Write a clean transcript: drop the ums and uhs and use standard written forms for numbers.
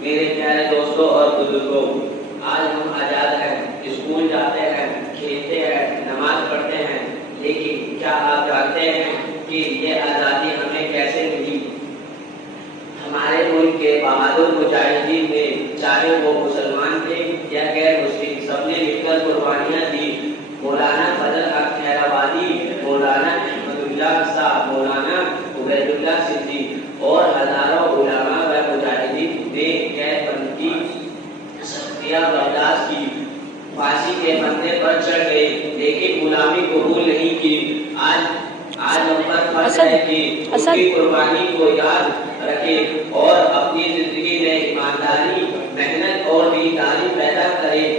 میرے پیارے دوستوں اور بزرگوں، آج ہم آزاد ہیں، اسکول جاتے ہیں، کھیلتے ہیں، نماز پڑھتے ہیں، لیکن کیا آپ جانتے ہیں کہ یہ آزادی ہمیں کیسے ملی؟ ہمارے ملک کے بہادر مجاہدین نے، چاہے وہ مسلمان تھے یا غیر مسلم، سب نے مل کر قربانیاں دی۔ مولانا فضل حق خیرآبادی، مولانا احمد اللہ صاحب، مولانا عبید اللہ سندھی اور ہزاروں علماء و مجاہدین نے غیر بندی سختیاں برداشت کی، پھانسی کے پھندے پر چڑھ گئے، لیکن غلامی قبول نہیں کی۔ آج ہم پر فرض ہے کہ ان کی قربانی کو یاد رکھیں اور اپنی زندگی میں ایمانداری، محنت اور دینداری پیدا کریں۔